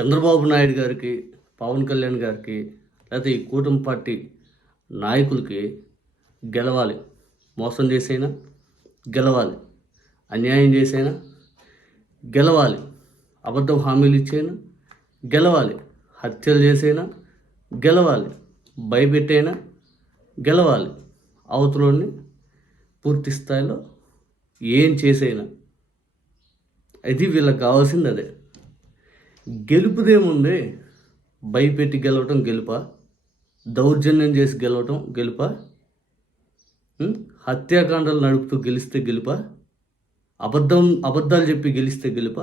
చంద్రబాబు నాయుడు గారికి పవన్ కళ్యాణ్ గారికి లేకపోతే ఈ కూటమి పార్టీ నాయకులకి గెలవాలి. మోసం చేసైనా గెలవాలి. అన్యాయం చేసైనా గెలవాలి. అబద్ధం హామీలు ఇచ్చైనా గెలవాలి. హత్యలు చేసైనా గెలవాలి. భయపెట్టైనా గెలవాలి. అవతలని పూర్తి స్థాయిలో ఏం చేసైనా. అది వీళ్ళకి కావాల్సింది అదే. గెలుపుదేముంది భయపెట్టి గెలవటం గెలుప? దౌర్జన్యం చేసి గెలవటం గెలుప? హత్యాకాండలు హత్యాకాండాలు నడుపుతూ గెలిస్తే గెలుప? అబద్ధం అబద్ధాలు చెప్పి గెలిస్తే గెలుప?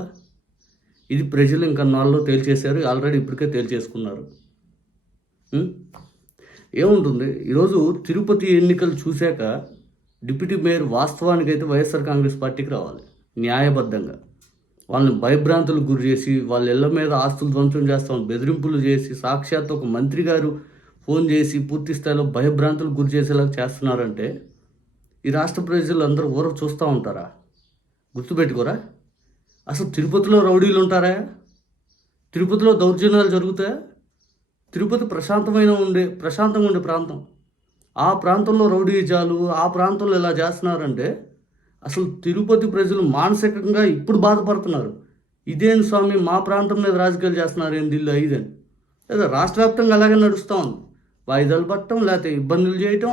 ఇది ప్రజలు ఇంకా నాలుగులో తేల్చేశారు ఆల్రెడీ ఇప్పటికే తేల్చేసుకున్నారు. ఏముంటుంది? ఈరోజు తిరుపతి ఎన్నికలు చూశాక డిప్యూటీ మేయర్ వాస్తవానికైతే వైఎస్ఆర్ కాంగ్రెస్ పార్టీకి రావాలి న్యాయబద్ధంగా. వాళ్ళని భయభ్రాంతులకు గురి చేసి వాళ్ళ ఇళ్ళ మీద ఆస్తులు ధ్వంసం చేస్తాం బెదిరింపులు చేసి సాక్షాత్ ఒక మంత్రి గారు ఫోన్ చేసి పూర్తి స్థాయిలో భయభ్రాంతులకు గురి చేసేలా చేస్తున్నారంటే ఈ రాష్ట్ర ప్రజలు అందరూ ఊర చూస్తూ ఉంటారా? గుర్తుపెట్టుకోరా? అసలు తిరుపతిలో రౌడీలు ఉంటారా? తిరుపతిలో దౌర్జన్యాలు జరుగుతాయా? తిరుపతి ప్రశాంతమైన ఉండే ప్రశాంతంగా ఉండే ప్రాంతం. ఆ ప్రాంతంలో రౌడీజాలు ఆ ప్రాంతంలో ఇలా చేస్తున్నారంటే అసలు తిరుపతి ప్రజలు మానసికంగా ఇప్పుడు బాధపడుతున్నారు. ఇదేం స్వామి మా ప్రాంతం మీద రాజకీయాలు చేస్తున్నారు ఏంది ఇల్లు ఐదని లేదా రాష్ట్ర వ్యాప్తంగా అలాగే నడుస్తూ ఉంది. వాయిదాలు పట్టడం లేకపోతే ఇబ్బందులు చేయటం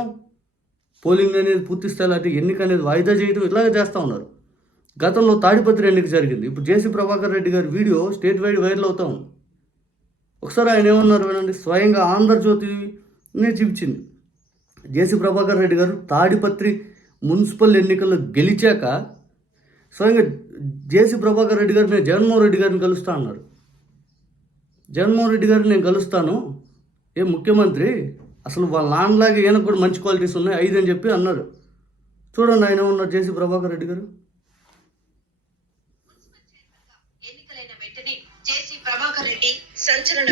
పోలింగ్ అనేది పూర్తి స్థాయిలో అంటే ఎన్నిక అనేది వాయిదా చేయటం ఇలాగే చేస్తూ ఉన్నారు. గతంలో తాడిపత్రి ఎన్నిక జరిగింది. ఇప్పుడు జేసీ ప్రభాకర్ రెడ్డి గారి వీడియో స్టేట్ వైడ్ వైరల్ అవుతా ఉంది. ఒకసారి ఆయన ఏమన్నారు వినండి? స్వయంగా ఆంధ్రజ్యోతినే చూపించింది. జేసీ ప్రభాకర్ రెడ్డి గారు తాడిపత్రి మున్సిపల్ ఎన్నికల్లో గెలిచాక స్వయంగా జేసీ ప్రభాకర్ రెడ్డి గారు నేను జగన్మోహన్ రెడ్డి గారిని కలుస్తా అన్నారు. జగన్మోహన్ రెడ్డి గారిని నేను కలుస్తాను. ఏ ముఖ్యమంత్రి? అసలు వాళ్ళ నాన్నలాగా ఈయనకు కూడా మంచి క్వాలిటీస్ ఉన్నాయి ఐదు అని చెప్పి అన్నారు. చూడండి ఆయన ఏమన్నారు జేసీ ప్రభాకర్ రెడ్డి గారు. ఎన్నికలైన వెంటనే జేసీ ప్రభాకర్ రెడ్డి సంచలన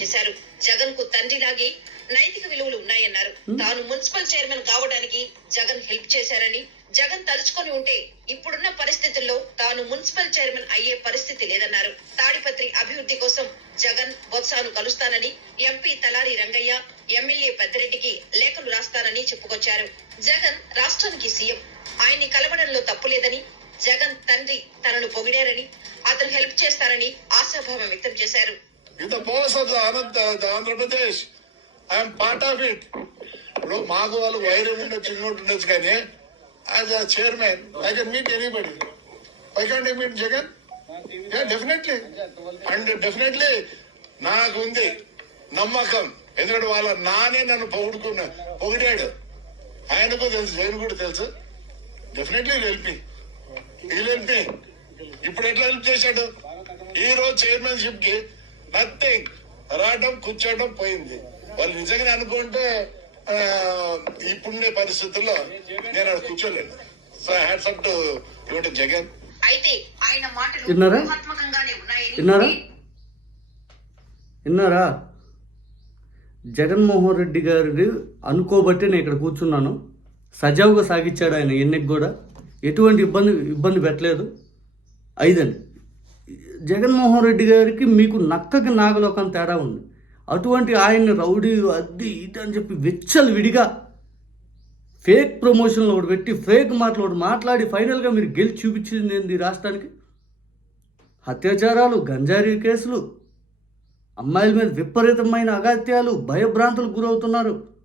చేశారు. జగన్కు తండ్రిలాగే నైతిక విలువలు ఉన్నాయన్నారు. తాను మున్సిపల్ చైర్మన్ కావడానికి జగన్ హెల్ప్ చేశారని జగన్ తలుచుకొని ఉంటే ఇప్పుడున్న పరిస్థితుల్లో తాను మున్సిపల్ చైర్మన్ అయ్యే పరిస్థితి లేదన్నారు. తాడిపత్రి అభివృద్ధి కోసం జగన్ బొత్సాను కలుస్తానని ఎంపీ తలారి రంగయ్య ఎమ్మెల్యే పెద్దిరెడ్డికి లేఖలు రాస్తానని చెప్పుకొచ్చారు. జగన్ రాష్ట్రానికి సీఎం. ఆయన్ని కలవడంలో తప్పు లేదని జగన్ తండ్రి తనను పొగిడారని అతను హెల్ప్ చేస్తారని ఆశాభావం వ్యక్తం చేశారు. In the boss of the Anand, the, the Andhra Pradesh, ఇప్పుడు మాకు వాళ్ళు వైరం ఉండొచ్చు ఇంకోటి ఉండొచ్చు కానీ as a chairman I can meet anybody I can meet Jagan? Definitely and definitely నాకు ఉంది నమ్మకం. ఎందుకంటే వాళ్ళ నానే నన్ను పొగుడుకున్న పొగిడాడు. ఆయనకు తెలుసు జగన్ కూడా తెలుసు. డెఫినెట్లీ హెల్ప్ మీ మీ ఇప్పుడు ఎట్లా హెల్ప్ చేశాడు? ఈ రోజు చైర్మన్షిప్కి నథింగ్ రావడం కూర్చోవడం పోయింది. వాళ్ళు నిజంగా అనుకుంటే ఇప్పుడుండే పరిస్థితుల్లో నేను అక్కడ కూర్చోలేను. సో హ్యాట్స్ అప్ టు ఇవ్వండి జగన్ అయితే ఆయన మాటలు విన్నారా? విన్నారా? విన్నారా? జగన్మోహన్ రెడ్డి గారి అనుకోబట్టి నేను ఇక్కడ కూర్చున్నాను. సజావుగా సాగించాడు ఆయన ఎన్నిక కూడా. ఎటువంటి ఇబ్బంది ఇబ్బంది పెట్టలేదు. ఐదండి జగన్మోహన్ రెడ్డి గారికి మీకు నక్కకి నాగలోకం తేడా ఉంది. అటువంటి ఆయన్ని రౌడీ అద్ది ఇది అని చెప్పి వెచ్చలు విడిగా ఫేక్ ప్రమోషన్లో ఒకటి పెట్టి ఫేక్ మాటలు ఒకటి మాట్లాడి ఫైనల్గా మీరు గెలిచి చూపించింది ఏంది ఈ రాష్ట్రానికి? అత్యాచారాలు గంజారీ కేసులు అమ్మాయిల మీద విపరీతమైన అగాత్యాలు భయభ్రాంతులకు గురవుతున్నారు.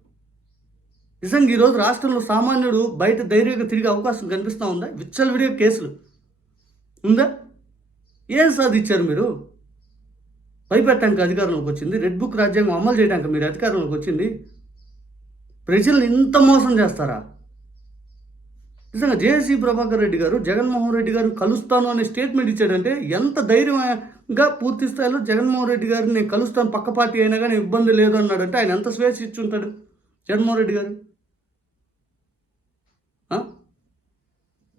నిజంగా ఈరోజు రాష్ట్రంలో సామాన్యుడు బయట ధైర్యంగా తిరిగే అవకాశం కనిపిస్తూ ఉందా? విచ్చలవిడిగా కేసులు. ఉందా? ఏం సాధించారు మీరు? భయపెట్టడానికి అధికారంలోకి వచ్చింది. రెడ్ బుక్ రాజ్యాంగం అమలు చేయడానికి మీరు అధికారంలోకి వచ్చింది. ప్రజల్ని ఇంత మోసం చేస్తారా? నిజంగా జేసీ ప్రభాకర్ రెడ్డి గారు జగన్మోహన్ రెడ్డి గారిని కలుస్తాను అనే స్టేట్మెంట్ ఇచ్చాడంటే ఎంత ధైర్యంగా పూర్తి స్థాయిలో జగన్మోహన్ రెడ్డి గారిని నేను కలుస్తాను పక్క పార్టీ అయినా కానీ ఇబ్బంది లేదు అన్నాడంటే ఆయన ఎంత స్వేచ్ఛ ఇచ్చి ఉంటాడు జగన్మోహన్ రెడ్డి గారు ఆ?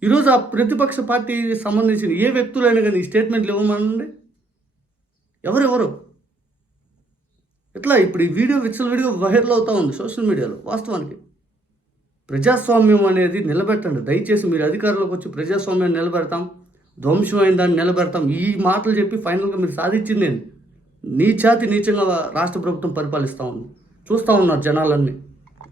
ఈరోజు ఆ ప్రతిపక్ష పార్టీ సంబంధించిన ఏ వ్యక్తులైనా కానీ ఈ స్టేట్మెంట్లు ఇవ్వమనండి? ఎవరెవరు? ఎట్లా ఇప్పుడు ఈ వీడియో విచ్చలవిడిగా వైరల్ అవుతూ ఉంది సోషల్ మీడియాలో వాస్తవానికి. ప్రజాస్వామ్యం అనేది నిలబెట్టండి. దయచేసి మీరు అధికారంలోకి వచ్చి ప్రజాస్వామ్యాన్ని నిలబెడతాం. ధ్వంసమైన దాన్ని నిలబెడతాం. ఈ మాటలు చెప్పి ఫైనల్గా మీరు సాధించింది నీ నీచాతి నీచంగా రాష్ట్ర ప్రభుత్వం పరిపాలిస్తూ ఉంది. చూస్తూ ఉన్నారు జనాలన్నీ.